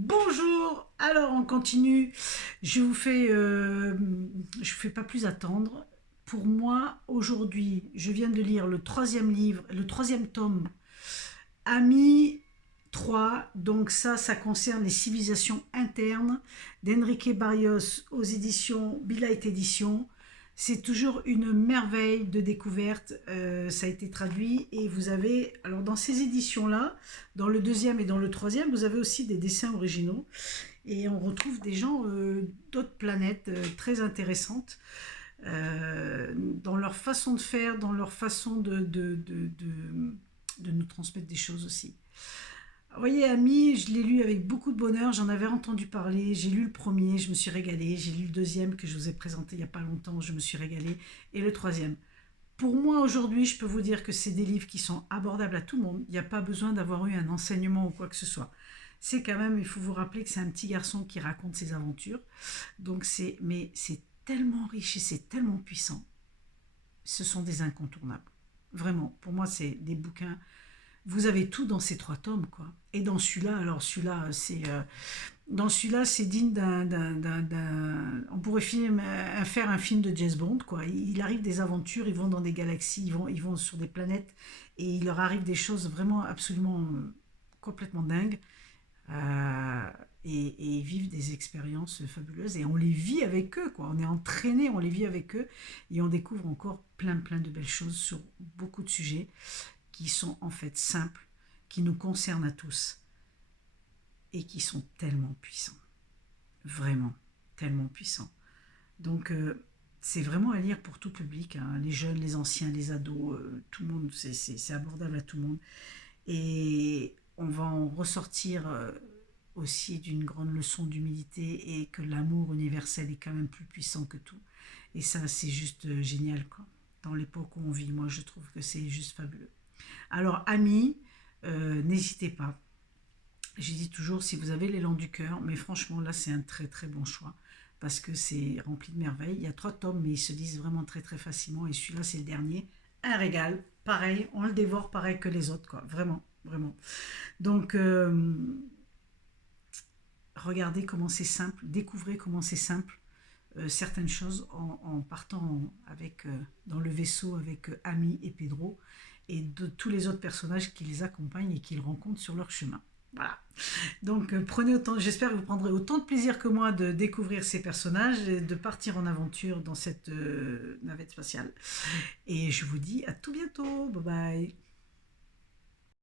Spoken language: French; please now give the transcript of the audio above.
Bonjour, alors on continue. Je vous fais pas plus attendre. Pour moi, aujourd'hui, je viens de lire le troisième livre, le troisième tome, Ami 3. Donc ça concerne les civilisations internes d'Enrique Barrios aux éditions Bilight Éditions. C'est toujours une merveille de découverte. Ça a été traduit et vous avez, alors dans ces éditions-là, dans le deuxième et dans le troisième, vous avez aussi des dessins originaux et on retrouve des gens d'autres planètes très intéressantes dans leur façon de faire, dans leur façon de nous transmettre des choses aussi. Vous voyez, Ami, je l'ai lu avec beaucoup de bonheur, j'en avais entendu parler, j'ai lu le premier, je me suis régalée, j'ai lu le deuxième que je vous ai présenté il n'y a pas longtemps, je me suis régalée, et le troisième. Pour moi, aujourd'hui, je peux vous dire que c'est des livres qui sont abordables à tout le monde, il n'y a pas besoin d'avoir eu un enseignement ou quoi que ce soit. C'est quand même, il faut vous rappeler que c'est un petit garçon qui raconte ses aventures, mais c'est tellement riche et c'est tellement puissant, ce sont des incontournables. Vraiment, pour moi, c'est des bouquins. Vous avez tout dans ces trois tomes, quoi. Et dans celui-là, alors celui-là, dans celui-là, c'est digne on pourrait faire un film de James Bond, quoi. Il arrive des aventures, ils vont dans des galaxies, ils vont sur des planètes, et il leur arrive des choses vraiment absolument complètement dingues. euh, et ils vivent des expériences fabuleuses et on les vit avec eux, quoi. On est entraîné, on les vit avec eux et on découvre encore plein de belles choses sur beaucoup de sujets qui sont en fait simples, qui nous concernent à tous et qui sont tellement puissants. Vraiment, tellement puissants. Donc, c'est vraiment à lire pour tout public, hein. Les jeunes, les anciens, les ados, tout le monde, c'est abordable à tout le monde. Et on va en ressortir aussi d'une grande leçon d'humilité et que l'amour universel est quand même plus puissant que tout. Et ça, c'est juste génial, quoi. Dans l'époque où on vit, moi, je trouve que c'est juste fabuleux. Alors, amis, n'hésitez pas. J'ai dit toujours, si vous avez l'élan du cœur, mais franchement, là, c'est un très bon choix parce que c'est rempli de merveilles. Il y a trois tomes, mais ils se lisent vraiment très facilement. Et celui-là, c'est le dernier. Un régal. Pareil, on le dévore pareil que les autres, quoi. Vraiment. Donc, regardez comment c'est simple, découvrez comment c'est simple. Certaines choses en partant dans le vaisseau avec Ami et Pedro et de tous les autres personnages qui les accompagnent et qu'ils rencontrent sur leur chemin. Voilà. Donc prenez autant, j'espère que vous prendrez autant de plaisir que moi de découvrir ces personnages et de partir en aventure dans cette navette spatiale. Et je vous dis à tout bientôt. Bye bye.